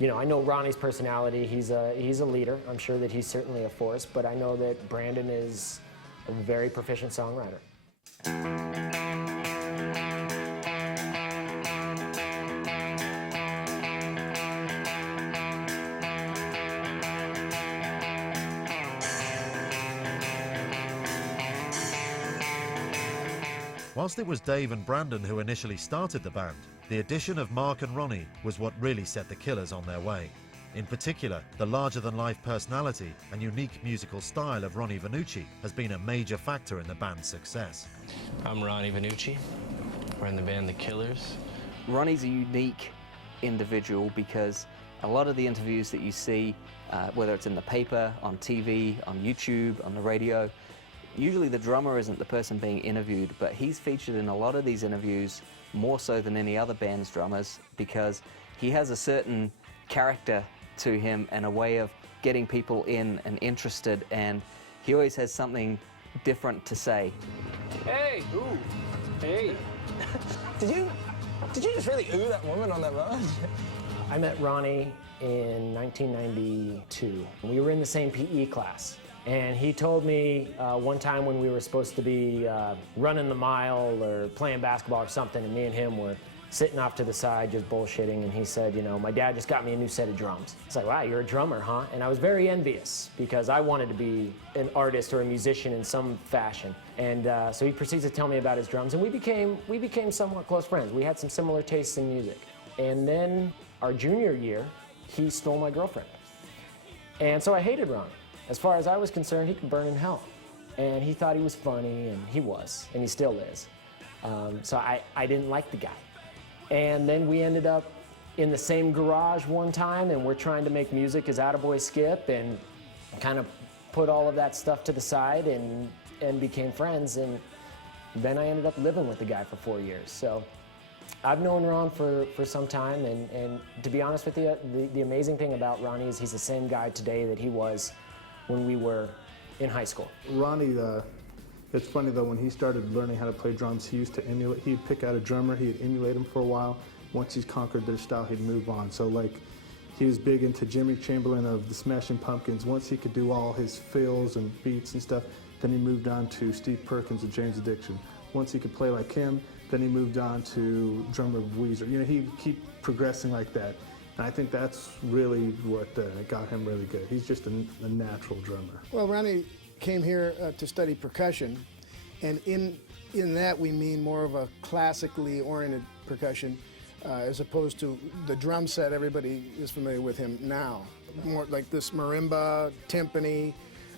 You know, I know Ronnie's personality. He's a leader. I'm sure that he's certainly a force, but I know that Brandon is a very proficient songwriter. Whilst it was Dave and Brandon who initially started the band, the addition of Mark and Ronnie was what really set the Killers on their way. In particular, the larger-than-life personality and unique musical style of Ronnie Vannucci has been a major factor in the band's success. I'm Ronnie Vannucci. We're in the band The Killers. Ronnie's a unique individual because a lot of the interviews that you see, whether it's in the paper, on TV, on YouTube, on the radio, usually the drummer isn't the person being interviewed, but he's featured in a lot of these interviews more so than any other band's drummers because he has a certain character to him and a way of getting people in and interested, and he always has something different to say. Hey! Ooh! Hey! Did you just really ooh that woman on that run? I met Ronnie in 1992. We were in the same PE class. And he told me one time when we were supposed to be running the mile or playing basketball or something, and me and him were sitting off to the side just bullshitting, and he said, you know, my dad just got me a new set of drums. It's like, wow, you're a drummer, huh? And I was very envious because I wanted to be an artist or a musician in some fashion. And so he proceeds to tell me about his drums, and we became somewhat close friends. We had some similar tastes in music. And then our junior year, he stole my girlfriend. And so I hated Ronnie. As far as I was concerned, he could burn in hell. And he thought he was funny, and he was, and he still is. So I didn't like the guy. And then we ended up in the same garage one time, and we're trying to make music as Attaboy Skip, and kind of put all of that stuff to the side and became friends. And then I ended up living with the guy for 4 years. So I've known Ron for some time, and to be honest with you, the amazing thing about Ronnie is he's the same guy today that he was when we were in high school. Ronnie, it's funny though, when he started learning how to play drums, he used to emulate, he'd pick out a drummer, he'd emulate him for a while. Once he's conquered their style, he'd move on. So like, he was big into Jimmy Chamberlain of the Smashing Pumpkins. Once he could do all his fills and beats and stuff, then he moved on to Steve Perkins of Jane's Addiction. Once he could play like him, then he moved on to drummer of Weezer. You know, he'd keep progressing like that. And I think that's really what got him really good. He's just a natural drummer. Well, Ronnie came here to study percussion, and in that we mean more of a classically oriented percussion as opposed to the drum set everybody is familiar with him now. More like this marimba, timpani,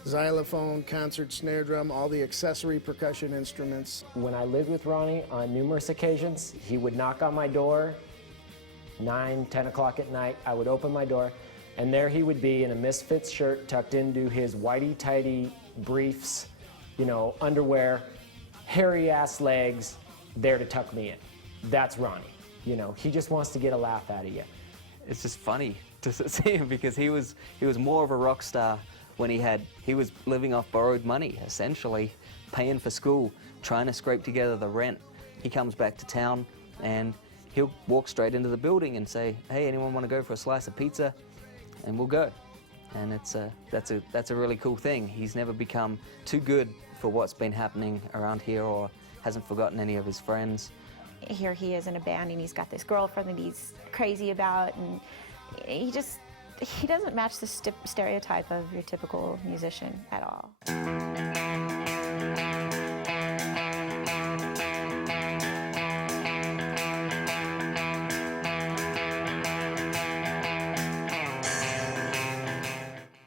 xylophone, concert snare drum, all the accessory percussion instruments. When I lived with Ronnie on numerous occasions, he would knock on my door 9, 10 o'clock at night. I would open my door, and there he would be in a Misfits shirt tucked into his whitey-tighty briefs, you know, underwear, hairy-ass legs, there to tuck me in. That's Ronnie. You know, he just wants to get a laugh out of you. It's just funny to see him because he was more of a rock star when he was living off borrowed money, essentially, paying for school, trying to scrape together the rent. He comes back to town and he'll walk straight into the building and say, hey, anyone want to go for a slice of pizza? And we'll go. And that's a really cool thing. He's never become too good for what's been happening around here or hasn't forgotten any of his friends. Here he is in a band and he's got this girlfriend that he's crazy about, and he doesn't match the stereotype of your typical musician at all.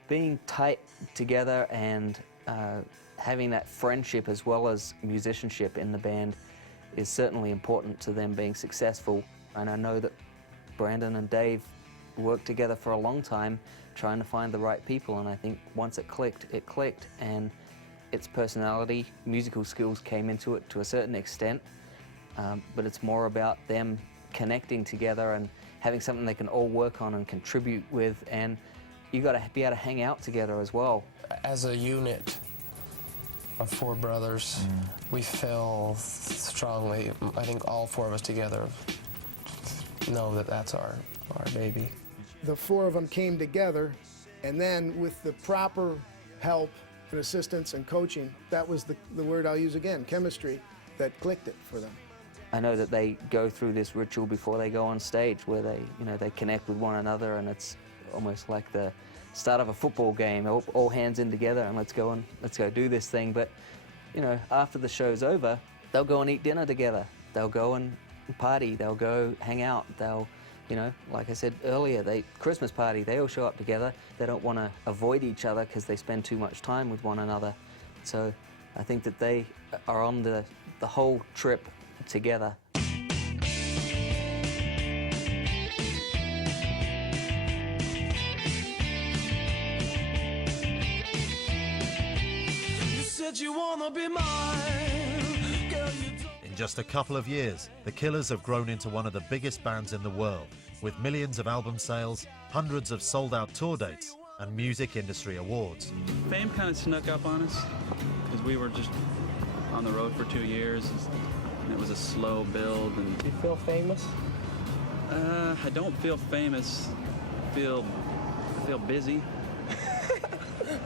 Being tight together and having that friendship as well as musicianship in the band is certainly important to them being successful. And I know that Brandon and Dave worked together for a long time trying to find the right people, and I think once it clicked, and its personality, musical skills came into it to a certain extent, but it's more about them connecting together and having something they can all work on and contribute with, and you got to be able to hang out together as well. As a unit of 4 brothers, we feel strongly, I think all 4 of us together know that that's our baby. the four of them came together, and then with the proper help and assistance and coaching, that was the word I'll use again, chemistry, that clicked it for them. I know that they go through this ritual before they go on stage where they, they connect with one another, and it's almost like the start of a football game, all hands in together and let's go do this thing. But, after the show's over, they'll go and eat dinner together. They'll go and party, they'll go hang out, they'll, like I said earlier, Christmas party, they all show up together. They don't want to avoid each other because they spend too much time with one another. So I think that they are on the whole trip together. You said you wanna be mine, girl, In just a couple of years, the Killers have grown into one of the biggest bands in the world, with millions of album sales, hundreds of sold-out tour dates, and music industry awards. Fame kind of snuck up on us because we were just on the road for 2 years. And it was a slow build. And Do you feel famous? I don't feel famous. I feel busy.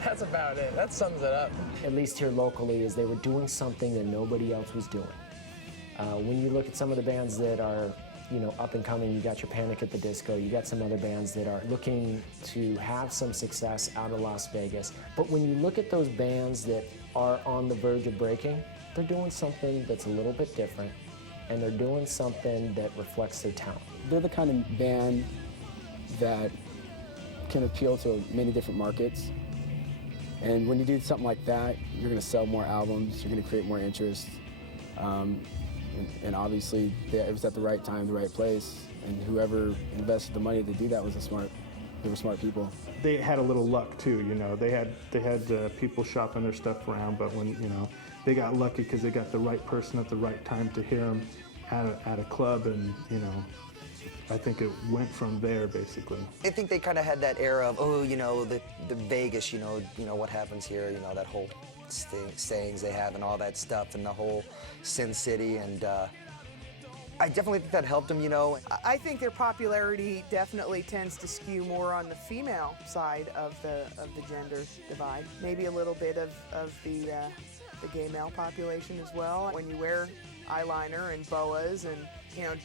That's about it. That sums it up. At least here locally, is they were doing something that nobody else was doing. When you look at some of the bands that are, up and coming, you got your Panic at the Disco, you got some other bands that are looking to have some success out of Las Vegas. But when you look at those bands that are on the verge of breaking, they're doing something that's a little bit different, and they're doing something that reflects their talent. They're the kind of band that can appeal to many different markets. And when you do something like that, you're going to sell more albums, you're going to create more interest. And obviously, it was at the right time, the right place. And whoever invested the money to do that they were smart people. They had a little luck too, They had people shopping their stuff around, but when they got lucky because they got the right person at the right time to hear them at a club, and I think it went from there basically. I think they kind of had that era of the Vegas, what happens here, that whole sayings they have and all that stuff, and the whole Sin City, and I definitely think that helped them, I think their popularity definitely tends to skew more on the female side of the gender divide. Maybe a little bit of the gay male population as well. When you wear eyeliner and boas and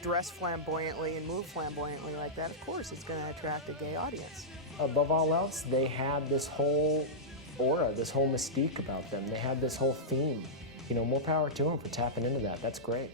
dress flamboyantly and move flamboyantly like that, of course it's going to attract a gay audience. Above all else, they had this whole aura, this whole mystique about them. They had this whole theme. More power to them for tapping into that. That's great.